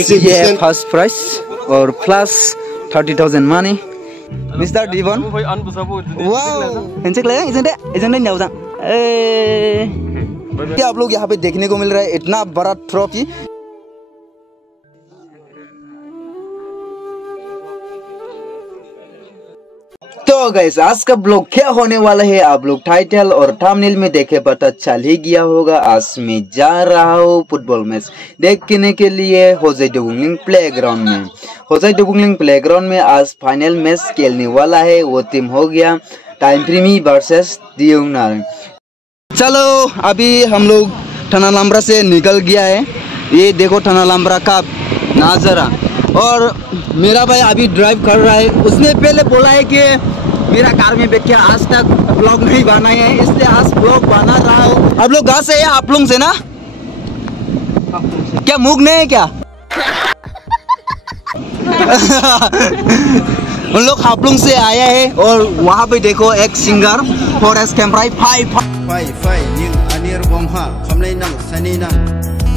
ये है first prize और प्लस 30,000 मनी मिस्टर डिवन वाओ इनसे ले इजन जाओ जा आप लोग यहाँ पे देखने को मिल रहा है इतना बड़ा ट्रॉफी। तो गाइस आज का ब्लॉग क्या होने वाला है आप लोग टाइटल और थंबनेल में देखे पता चल ही गया होगा। आज मैं जा रहा हूँ फुटबॉल मैच देखने के लिए होजाई डुगुंगलिंग प्लेग्राउंड में। होजाई डुगुंगलिंग प्लेग्राउंड में आज फाइनल मैच खेलने वाला है। वो टीम हो गया टाइम प्रीमी वर्सेस दियोंगनार। चलो अभी हम लोग थनालम्बरा से निकल गया है। ये देखो थनालम्बरा का नजारा और मेरा भाई अभी ड्राइव कर रहा है। उसने पहले बोला है कि मेरा कार में बैठ के आज तक ब्लॉग नहीं बनाए हैं इसलिए आज ब्लॉग बना रहा हूँ। आप लोग कहाँ से है? आप लोग से ना क्या मुख नहीं है क्या? उन लोग हापलुंग से आया है और वहाँ पे देखो एक सिंगर फॉरेस्ट कैमराई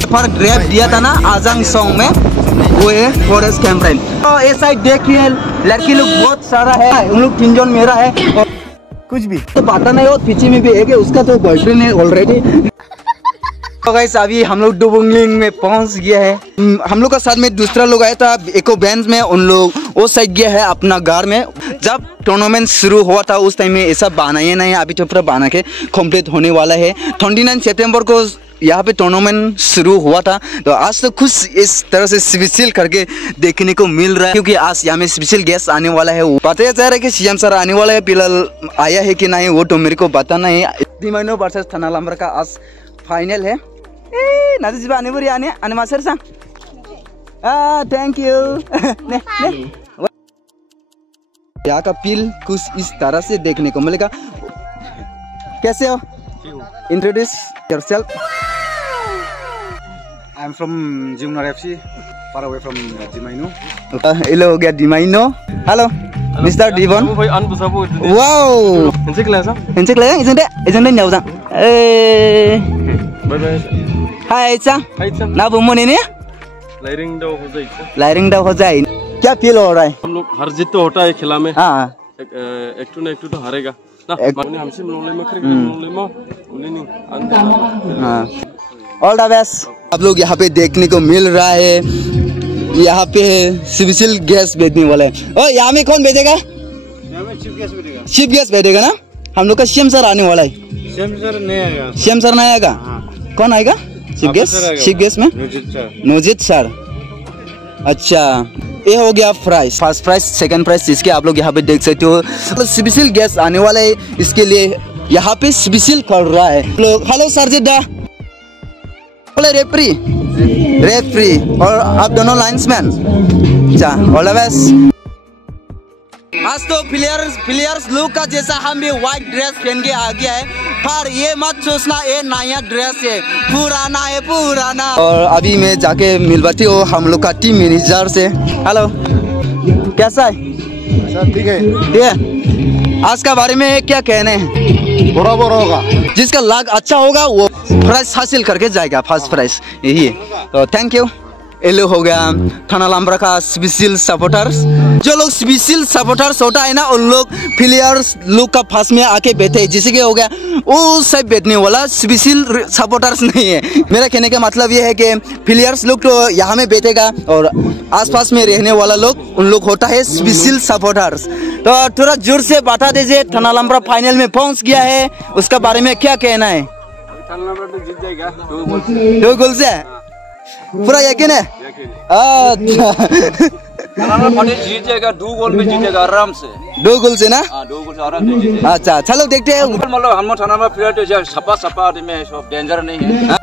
पर ड्रैप दिया था ना आजंग सॉन्ग में वो है फॉरेस्ट कैमराई। तो ये साइड देखिए लड़की लोग बहुत सारा है। उन लोग 3 जन मेरा है और कुछ भी तो पता नहीं हो पीछे में भी एक है उसका तो बॉयफ्रेंड है ऑलरेडी। तो गाइस अभी हम लोग डुगुंगलिंग में पहुंच गया है। हम लोग का साथ में दूसरा लोग आया था एको बैंड में। उन लोग वो साइड गया है अपना घर में। जब टूर्नामेंट शुरू हुआ था उस टाइम में ऐसा बनाया नहीं, अभी तो पूरा बना के कंप्लीट होने वाला है। 29 सितंबर को यहाँ पे टूर्नामेंट शुरू हुआ था। तो आज तो कुछ इस तरह से स्पेशल करके देखने को मिल रहा है क्योंकि आज यहाँ में स्पेशल गेस्ट आने वाला है। पता चल रहा है कि सीएम सर आने वाला है, फिलहाल आया है कि नहीं वो तो मेरे को बताना है। दिमाइनो वर्सेस थनालम्बरा का आज फाइनल है। नाजिबा आने बुरी आने मास्टर सांग थैंक यू। यहाँ का फील कुछ इस तरह से देखने को मिलेगा। कैसे हो? Introduce yourself. I am from जियोंगनार एफसी फार अवे फ्रॉम दिमाइनो। हेलो हो गया दिमाइनो। हेलो मिस्टर डिवन वाओ इनसे क्लास इजन जाओ जा हाय सांग ना बुमोने ने लाइरिंग दाव हो जाए। क्या फील हो रहा है? हम लोग हर जीत तो होता है खेला में। हाँ एक तो हारेगा ऑल द बेस्ट। आप लोग यहाँ पे देखने को मिल रहा है यहाँ पे स्पेशल गेस्ट भेजने वाला है। और यहाँ में कौन भेजेगा? चीफ गेस्ट भेजेगा ना। हम लोग का सीएम सर आने वाला है। सीएम सर नहीं आएगा। कौन आएगा चीफ गेस्ट में? नोजित सर। अच्छा ये हो गया price, first price second price जिसके आप लोग यहाँ पे देख सकते हो। तो स्पेशल गेस्ट आने वाला है इसके लिए यहाँ पे स्पेशल कर रहा है लोग। हेलो सरजिदा रेफरी और आप दोनों लाइन्समैन। अच्छा ऑल द बेस्ट। आज तो प्लेयर्स लोग का जैसा हम भी व्हाइट ड्रेस पहन के आ गया है। पर ये मत सोचना ये नया ड्रेस है, पुराना है पुराना। और अभी मैं जाके मिलवाती हूँ हम लोग का टीम मैनेजर से। हेलो कैसा है? ठीक है। आज का बारे में क्या कहने हैं? बराबर होगा। जिसका लक अच्छा होगा वो प्राइज हासिल करके जाएगा फर्स्ट प्राइज यही है। तो थैंक यू। एलो हो गया थनालम्बरा का स्पेशल सपोर्टर्स। जो लोग स्पेशल सपोर्टर्स होता है ना उन लोग प्लेयर्स लोग का फर्स्ट में आके बैठे, जिसे कि हो गया वो सब बैठने वाला स्पेशल सपोर्टर्स नहीं है। मेरा कहने का मतलब ये है कि प्लेयर्स लोग तो यहाँ में बैठेगा और आसपास में रहने वाला लोग उन लोग होता है स्पेशल सपोर्टर्स। तो थोड़ा जोर से बता दीजिए थनालम्बरा फाइनल में पहुँच गया है उसका बारे में क्या कहना है? जीत जाएगा 2 गोल से पूरा यकीन है? अच्छा जीत जाएगा 2 गोल में जीतेगा आराम से। 2 गोल से ना? 2 गोल से आराम से जीतेगा। अच्छा चलो देखते हैं। मतलब हम थाना प्लेयर तो सपा में सब डेंजर नहीं है।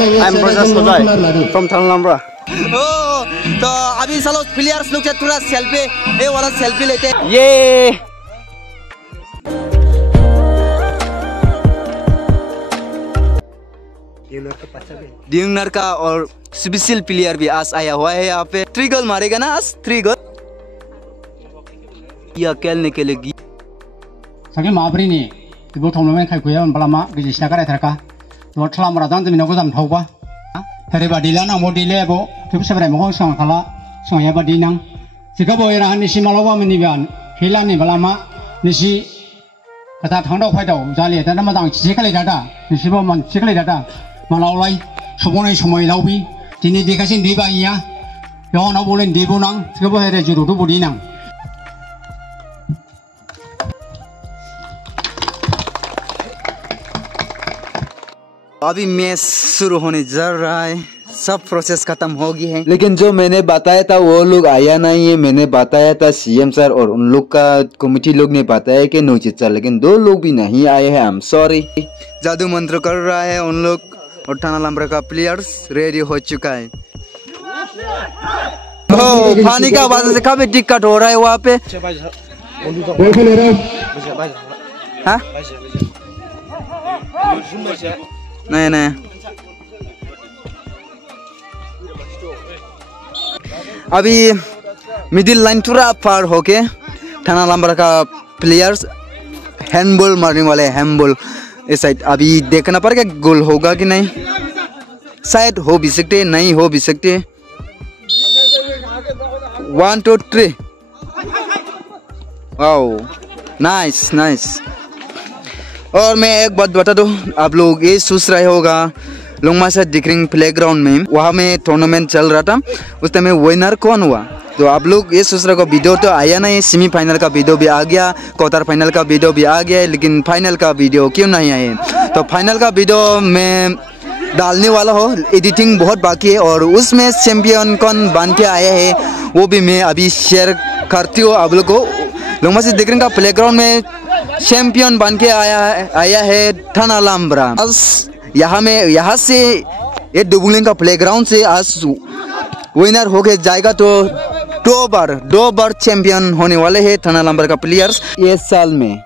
आई एम ब्रदर फ्रॉम थनालम्बरा। तो अभी चलो प्लेयर्स लोग से थोड़ा सेल्फी ये वाला सेल्फी लेते हैं। ये दियोंगनार का और स्पेशल प्लेयर भी आज आया हुआ है यहाँ पे। 3 गोल मारेगा ना आज? 3 गोल या खेलने के लिए साके माबरी ने वो टूर्नामेंट खाई खुया उन बलामा गिजिसना करे थरका तो थलामरा दान जमीन को जाम थावबा hari badila na modile bo tu seberai mo sang kala sang ya badinang jika bo era nisi malawa meniban hilang ni balama nisi kata thangdau phaidau jali ta namadang chikali data nisi bo man chikali data malaulai sobonai somoi laubi tini dikasin diba iya yo na bolen dibunang jika bo hari juru tu budinang अभी match शुरू होने जा रहा है सब process खत्म हो गई है लेकिन जो मैंने बताया था वो लोग आया नहीं है मैंने बताया था सीएम सर और उन लोग का कमेटी लोग ने बताया कि नौचित सर लेकिन 2 लोग भी नहीं आए हैं आई एम सॉरी जादू मंत्र कर रहा है उन लोग और थाना लंबरा का प्लेयर्स रेडी हो चुका है पानी का वजह से काफी दिक्कत हो रहा है वहाँ पे हाँ नहीं अभी मिडिल लाइन पूरा पार होके थाना लंबरा का प्लेयर्स हैंडबॉल मारने वाले हैंडबॉल इस साइड अभी देखना पड़ेगा गोल होगा कि नहीं शायद हो भी सकते नहीं हो भी सकते 1 2 3 वाओ नाइस नाइस और मैं एक बात बता दूं आप लोग ये सोच रहे होगा लोंगमासा डिक्रिंग प्लेग्राउंड में वहाँ में टूर्नामेंट चल रहा था उस टाइम में विनर कौन हुआ तो आप लोग ये सोच रहे हो वीडियो तो आया नहीं सेमीफाइनल का वीडियो भी आ गया क्वार्टर फाइनल का वीडियो भी आ गया लेकिन फाइनल का वीडियो क्यों नहीं आए तो फाइनल का वीडियो में डालने वाला हो एडिटिंग बहुत बाकी है और उसमें चैंपियन कौन बन के आया है वो भी मैं अभी शेयर करती हूँ आप लोग को लोंगमासा डिक्रिंग का प्लेग्राउंड में चैंपियन बन के आया है थाना लंबरा यहाँ से ये डुबुलिंग का प्लेग्राउंड से आज विनर होके जाएगा तो 2 बार चैंपियन होने वाले हैं थाना लंबरा का प्लेयर्स ये साल में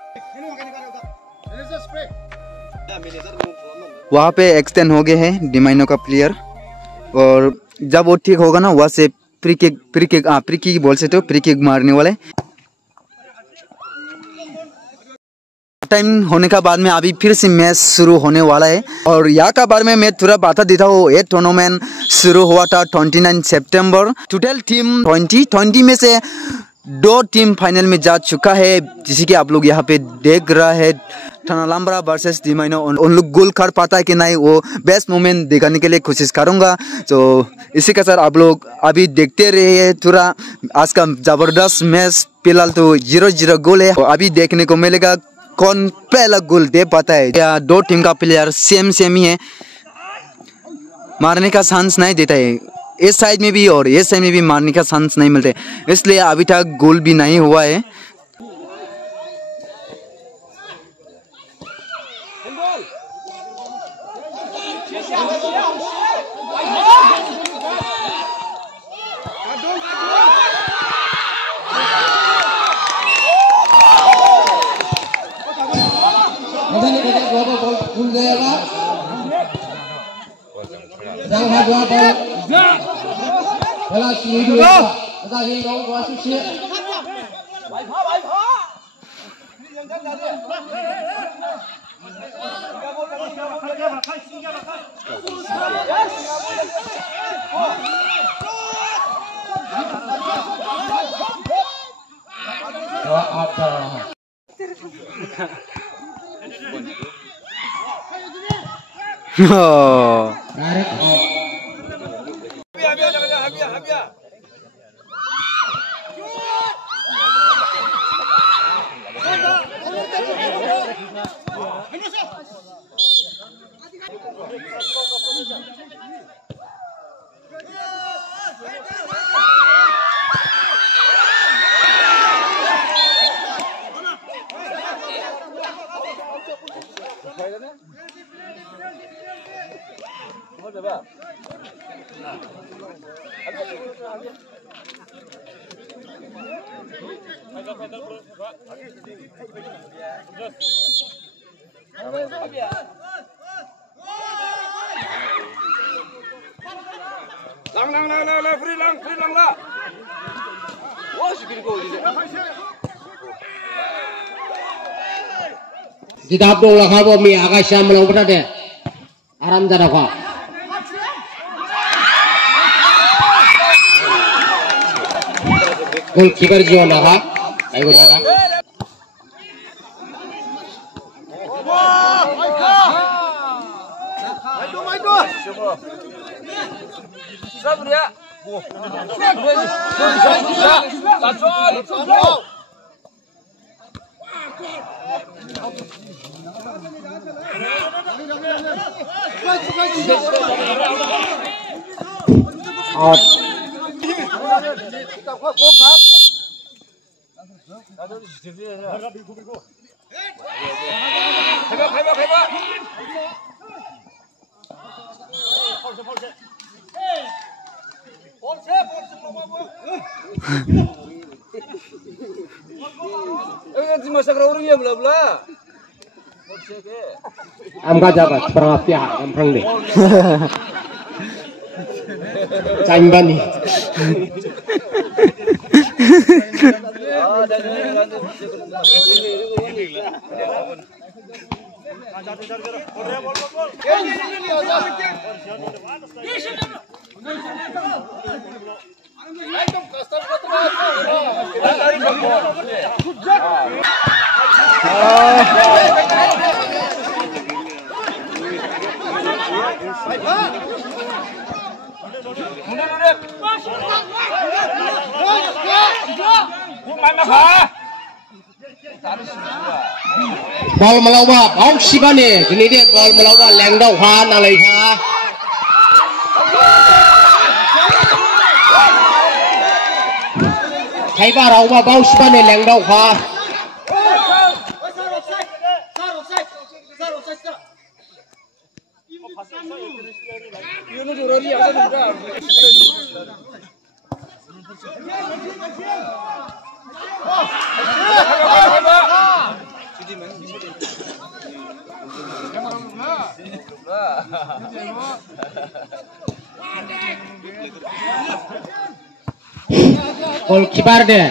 वहाँ पे एक्सटेंड हो गए हैं डिमाइनो का प्लेयर और जब वो ठीक होगा ना वहाँ से फ्री किक बोल सकते हो फ्री किक मारने वाले टाइम होने का बाद में अभी फिर से मैच शुरू होने वाला है और यहाँ का बारे में मैं थोड़ा बता देता हूँ ये टूर्नामेंट शुरू हुआ था 29 सितंबर टोटल टीम 20 में से 2 टीम फाइनल में जा चुका है जिसे कि आप लोग यहाँ पे देख रहा है थाना लंबरा वर्सेस डिमाइनो उन लोग गोल कर पाता है कि नहीं वो बेस्ट मोमेंट दिखाने के लिए कोशिश करूँगा तो इसी के साथ आप लोग अभी देखते रहिए थोड़ा आज का जबरदस्त मैच फिलहाल तो 0-0 गोल है अभी देखने को मिलेगा कौन पहला गोल दे पाता है या 2 टीम का प्लेयर सेम ही है मारने का चांस नहीं देता है इस साइड में भी और इस साइड में भी मारने का चांस नहीं मिलते इसलिए अभी तक गोल भी नहीं हुआ है Didapung lah kamu mi agak siam melong pada deh, aram jada kau. Goalkeeper जिवन हा आइगो दादा और amga jabat perapia gampang deh Caimbani ball melawa bong sibane ini dia ball melawa lengdau ha nalai ha kai ba rau ba bong sibane lengdau ha goalkeeper deh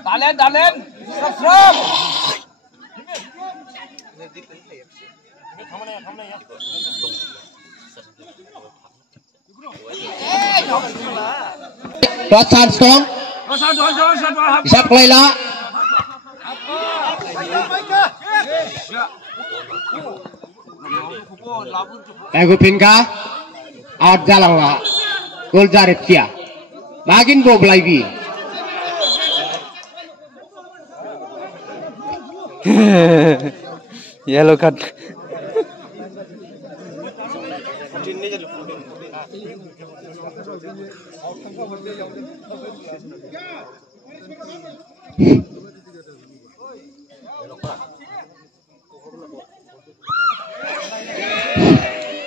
Dalen serap Rosan Stong bisa Layla Ego Pinka out jalan lah gol jarit kia makin bo belaibi yellow card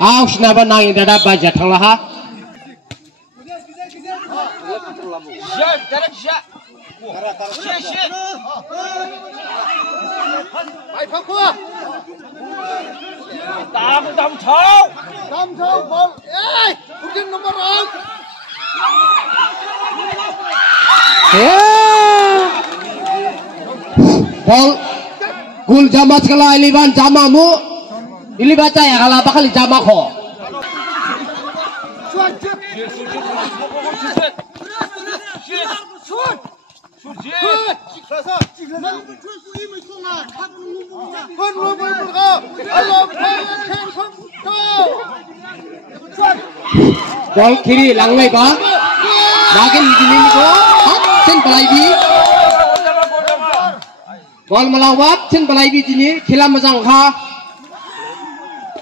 aus naba nang dada baja thanglah ha bol gul jamat kala iliban jamamu ili baca ya kalau bakal jamak ho bol kiri langlai ba makin ini ko sen pelaibi bol melawat sen pelaibi ini khila majang ha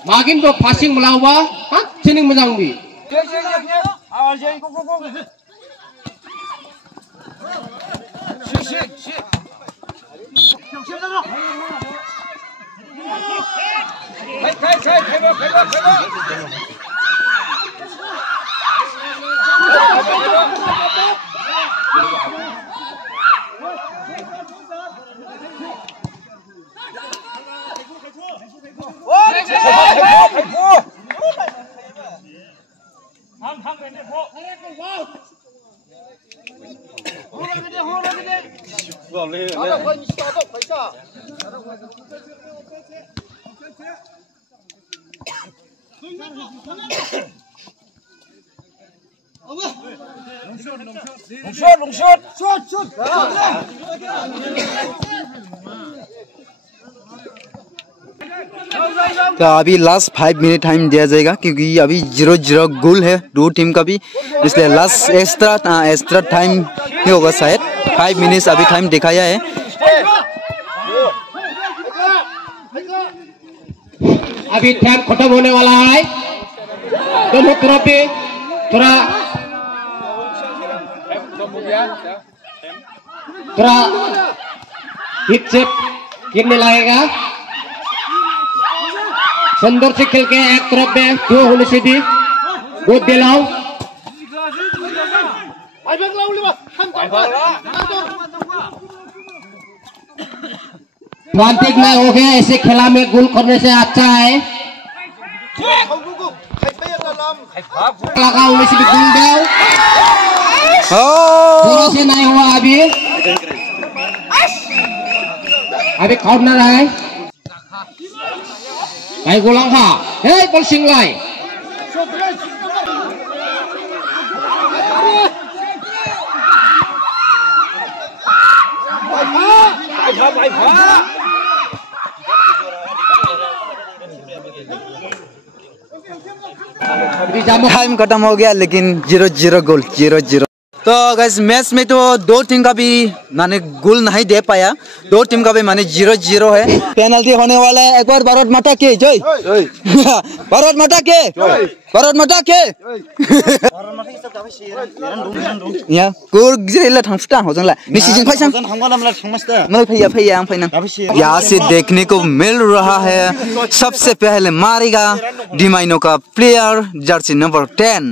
makin do passing melawa sini majang bi तो अभी last 5 minute time दिया जाएगा क्योंकि अभी 0-0 गोल है दो team का भी, इसलिए लास्ट एक्स्ट्रा टाइम ही होगा शायद। 5 मिनट अभी टाइम दिखाया है। अभी टाइम खत्म होने वाला है। दोनों तरफ पे थोड़ा हिट से गिरने लगेगा। सुंदर से खेल के एक तरफ में दो होने से भी गोद दिलाओ। वांटिक ना हो गया, ऐसे खेला में गोल करने से अच्छा है। लगा होने से भी गोल दो। थोड़ा से नहीं हुआ अभी कॉर्नर है। Ay gulang ha, hey ball singlay. Time खत्म हो गया लेकिन 0-0 गोल 0-0। तो गाइस मैच में तो दो टीम का भी माने गोल नहीं दे पाया, दो टीम का भी माने 0-0 है। पेनल्टी होने वाला है। एक बार भारत माता की जय। भारत माता के भारत माता के या गोल गिरला थांफुटा होजोंला निसिजों फैसां मैं भैया आं फैना। यहाँ से देखने को मिल रहा है सबसे पहले मारेगा डिमाइनो का प्लेयर जर्सी नंबर 10।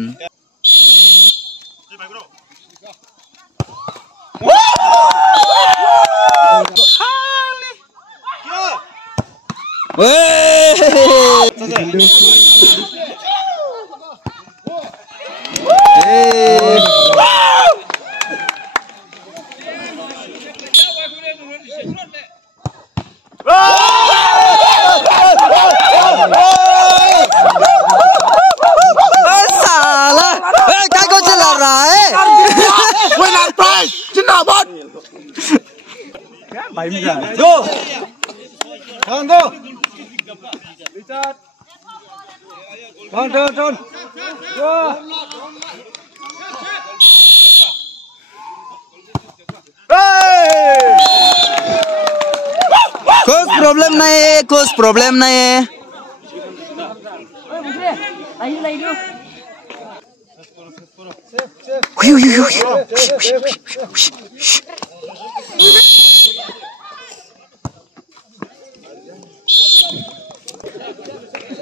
साला क्या को चला रहा है? कुछ प्रॉब्लम नहीं है।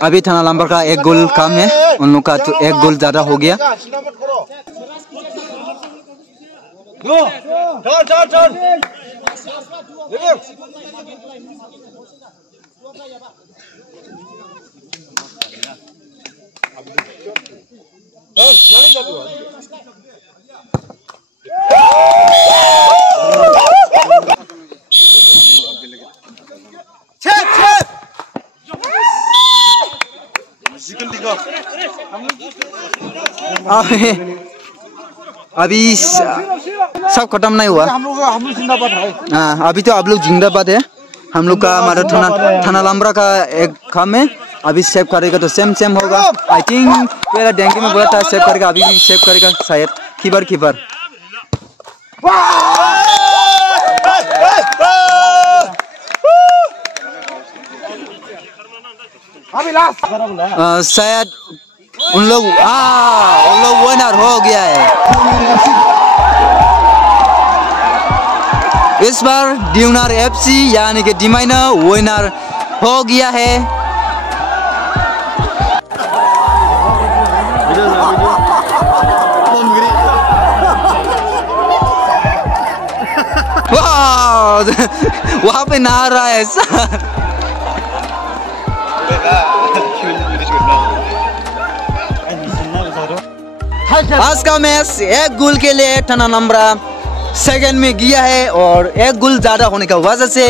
अभी थाना लंबर का एक गोल कम है, उन लोग का तो एक गोल ज्यादा हो गया। अभी सब खत्म नहीं हुआ। हाँ अभी तो आप लोग जिंदाबाद है। हम लोग का हमारा थाना लंबरा का एक काम है, अभी सेव करेगा तो सेम होगा। आई थिंक पहला डेंगू में बोला था सेव करेगा, अभी भी सेव करेगा शायद। कीपर शायद उन लोग विनर हो गया है। इस बार ड्यूनर FC यानी कि डिमाइनो विनर हो गया है। वहाँ पे नहा रहा है सर। आज का मैच एक गोल के लिए थाना लंबरा सेकंड में गया है और एक गोल ज्यादा होने का वजह से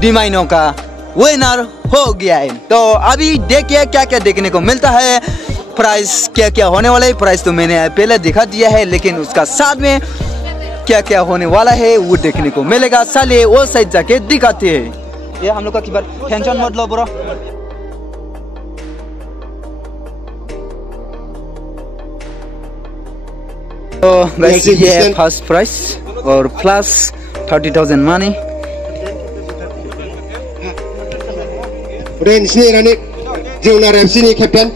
डिमाइनो का विनर हो गया है। तो अभी देखिए क्या क्या देखने को मिलता है। प्राइस क्या क्या होने वाला है, प्राइस तो मैंने पहले दिखा दिया है, लेकिन उसका साथ में क्या क्या होने वाला है वो देखने को मिलेगा। चलिए वो साइड जाके दिखाते हैं। ये हम लोग का कीपर, टेंशन मत लो ब्रो। तो गाइस ये है फर्स्ट प्राइस और plus 30,000 money. Range ni Rani Junior FC ni captain